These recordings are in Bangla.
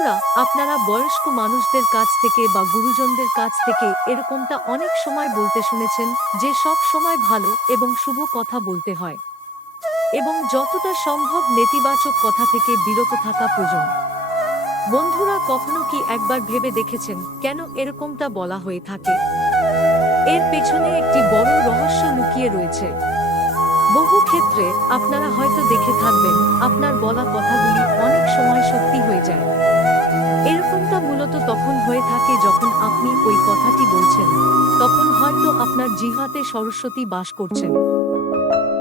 বন্ধুরা, আপনারা বয়স্ক মানুষদের কাছ থেকে বা গুরুজনদের কাছ থেকে এরকমটা অনেক সময় বলতে শুনেছেন যে সব সময় ভালো এবং শুভ কথা বলতে হয় এবং যতটা সম্ভব নেতিবাচক কথা থেকে বিরত থাকা প্রয়োজন। বন্ধুরা, কখনো কি একবার ভেবে দেখেছেন কেন এরকমটা বলা হয়ে থাকে? এর পেছনে একটি বড় রহস্য লুকিয়ে রয়েছে। বহু ক্ষেত্রে আপনারা হয়তো দেখে থাকবেন আপনার বলা কথাগুলি অনেক সময় সত্যি হয়ে যায়। এরকমটা মূলত তখন হয়ে থাকে যখন আপনি ওই কথাটি বলছেন, তখন হয়তো আপনার জিহ্বাতে সরস্বতী বাস করছেন।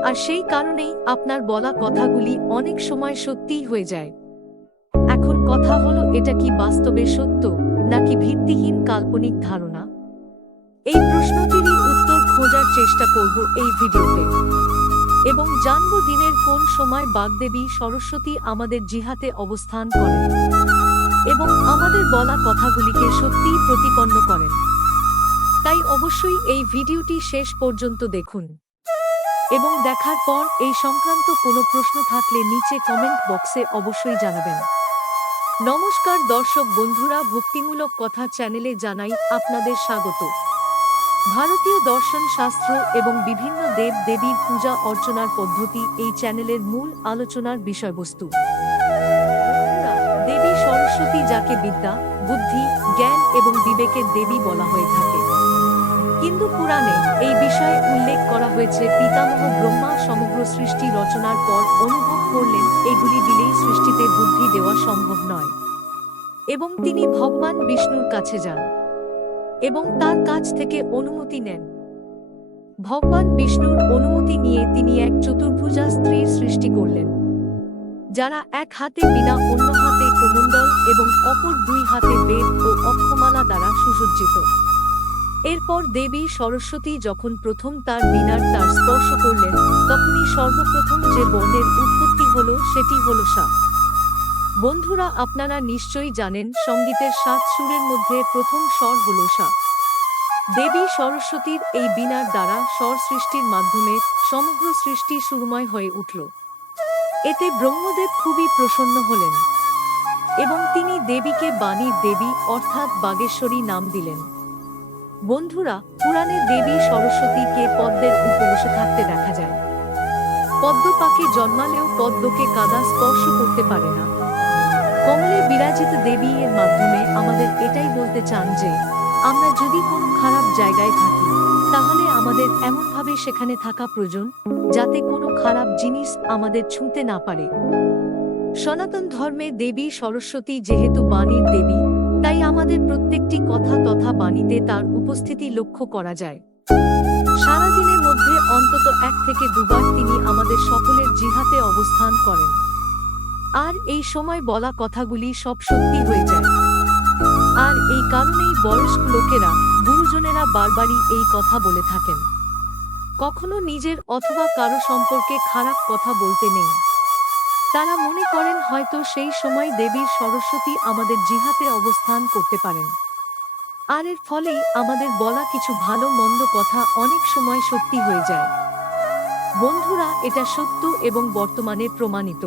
আর সেই কারণেই আপনার বলা কথাগুলি অনেক সময় সত্যিই হয়ে যায়। এখন কথা হলো, এটা কি বাস্তবে সত্য নাকি ভিত্তিহীন কাল্পনিক ধারণা? এই প্রশ্নটিরই উত্তর খোঁজার চেষ্টা করব এই ভিডিওতে এবং জানব দিনের কোন সময় বাগদেবী সরস্বতী আমাদের জিহ্বাতে অবস্থান করেন এবং আমাদের বলা কথাগুলিকে সত্যিই প্রতিপন্ন করেন। তাই অবশ্যই এই ভিডিওটি শেষ পর্যন্ত দেখুন এবং দেখার পর এই সংক্রান্ত কোনো প্রশ্ন থাকলে নিচে কমেন্ট বক্সে অবশ্যই জানাবেন। নমস্কার দর্শক বন্ধুরা, ভক্তিমূলক কথা চ্যানেলে জানাই আপনাদের স্বাগত। ভারতীয় দর্শন শাস্ত্র এবং বিভিন্ন দেব দেবীর পূজা অর্চনার পদ্ধতি এই চ্যানেলের মূল আলোচনার বিষয়বস্তু। দেবী সরস্বতী, যাকে বিদ্যা, বুদ্ধি, জ্ঞান এবং বিবেকের দেবী বলা হয়ে থাকে, কিন্তু পুরাণে এই বিষয়ে উল্লেখ করা হয়েছে পিতামহ ব্রহ্মা সমগ্র সৃষ্টি রচনার পর অনুভব করলেন এগুলি দিলেই সৃষ্টিতে বুদ্ধি দেওয়া সম্ভব নয় এবং তিনি ভগবান বিষ্ণুর কাছে যান এবং তার কাছ থেকে অনুমতি নেন। ভগবান বিষ্ণুর অনুমতি নিয়ে তিনি এক চতুর্ভুজা স্ত্রীর সৃষ্টি করলেন, যারা এক হাতে বীণা, অন্য হাতে কমণ্ডল এবং অপর দুই হাতে বেদ ও অক্ষমালা দ্বারা সুসজ্জিত। এরপর দেবী সরস্বতী যখন প্রথম তার বীণার তার স্পর্শ করলেন, তখনই সর্বপ্রথম যে বর্ণের উৎপত্তি হল সেটি হল সা। বন্ধুরা, আপনারা নিশ্চয়ই জানেন সঙ্গীতের ৭ সুরের মধ্যে প্রথম স্বর হল সা। দেবী সরস্বতীর এই বীণার দ্বারা স্বর সৃষ্টির মাধ্যমে সমগ্র সৃষ্টি সুরময় হয়ে উঠল। এতে ব্রহ্মদেব খুবই প্রসন্ন হলেন এবং তিনি দেবীকে বাণীর দেবী অর্থাৎ বাগেশ্বরী নাম দিলেন। বন্ধুরা, পুরাণে দেবী সরস্বতীকে পদ্মের উপবসে থাকতে দেখা যায়। পদ্ম পাকে জন্মালেও পদ্মকে কাদা স্পর্শ করতে পারে না। কমলে বিরাজিত দেবী এর মাধ্যমে আমাদের এটাই বলতে চান যে আমরা যদি কোনো খারাপ জায়গায় থাকি, তাহলে আমাদের এমনভাবে সেখানে থাকা প্রয়োজন যাতে কোনো খারাপ জিনিস আমাদের ছুঁতে না পারে। সনাতন ধর্মে দেবী সরস্বতী যেহেতু বাণীর দেবী, তাই আমাদের প্রত্যেকটি কথা তথা বাণীতে তার উপস্থিতি লক্ষ্য করা যায়। সারাদিনের মধ্যে অন্তত 1 থেকে 2 বার তিনি আমাদের সকলের জিহ্বাতে অবস্থান করেন, আর এই সময় বলা কথাগুলি সব সত্যি হয়ে যায়। আর এই কারণেই বয়স্ক লোকেরা, গুরুজনেরা বারবারই এই কথা বলে থাকেন, কখনো নিজের অথবা কারো সম্পর্কে খারাপ কথা বলতে নেই। তারা মনে করেন হয়তো সেই সময় দেবী সরস্বতী আমাদের জিহ্বাতে অবস্থান করতে পারেন, আর এর ফলেই আমাদের বলা কিছু ভালো মন্দ কথা অনেক সময় সত্যি হয়ে যায়। বন্ধুরা, এটা সত্য এবং বর্তমানে প্রমাণিত।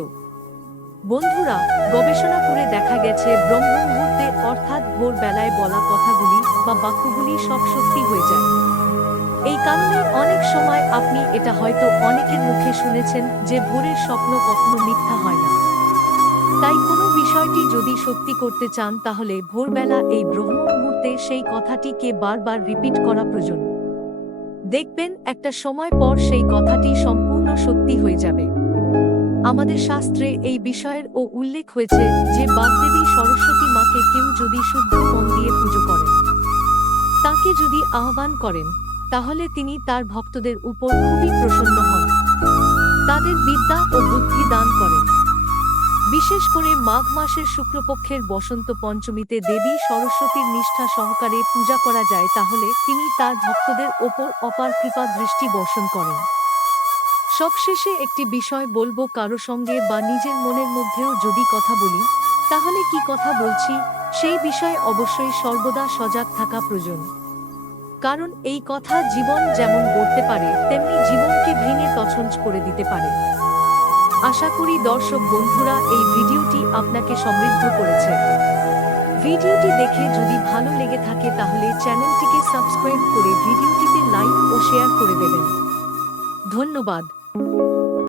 বন্ধুরা, গবেষণা করে দেখা গেছে ব্রহ্ম মুহূর্তে অর্থাৎ ভোর বেলায় বলা কথাগুলি বা বাক্যগুলি সব সত্যি হয়ে যায়। এই কারণে অনেক সময় আপনি এটা হয়তো অনেকের মুখে শুনেছেন যে ভোরের স্বপ্ন কখনো মিথ্যা হয় না। তাই কোনো বিষয়টি যদি সত্যি করতে চান, তাহলে ভোরবেলা এই ব্রহ্ম মুহূর্তে সেই কথাটিকে বারবার রিপিট করা প্রয়োজন। দেখবেন একটা সময় পর সেই কথাটি সম্পূর্ণ সত্যি হয়ে যাবে। আমাদের শাস্ত্রে এই বিষয়ের উল্লেখ হয়েছে যে বাগদেবী সরস্বতী মাকে কেউ যদি শুদ্ধ মন দিয়ে পুজো করেন, তাকে যদি আহ্বান করেন, তাহলে তিনি তার ভক্তদের উপর খুবই প্রসন্ন হন, তাদের বিদ্যা ও বুদ্ধি দান করেন। বিশেষ করে মাঘ মাসের শুক্লপক্ষের বসন্ত পঞ্চমীতে দেবী সরস্বতীর নিষ্ঠা সহকারে পূজা করা যায়, তাহলে তিনি তার ভক্তদের ওপর অপার কৃপা দৃষ্টি বর্ষণ করেন। সবশেষে একটি বিষয় বলবো, কারো সঙ্গে বা নিজের মনের মধ্যেও যদি কথা বলি, তাহলে কি কথা বলছি সেই বিষয়ে অবশ্যই সর্বদা সজাগ থাকা প্রয়োজন। কারণ এই কথা জীবন যেমন গড়তে পারে, তেমনি জীবনকে ভেঙে তছনছ করে দিতে পারে। আশা করি দর্শক বন্ধুরা এই ভিডিওটি আপনাকে সমৃদ্ধ করেছে। ভিডিওটি দেখে যদি ভালো লেগে থাকে তাহলে চ্যানেলটিকে সাবস্ক্রাইব করে ভিডিওটিতে লাইক ও শেয়ার করে দেবেন। ধন্যবাদ।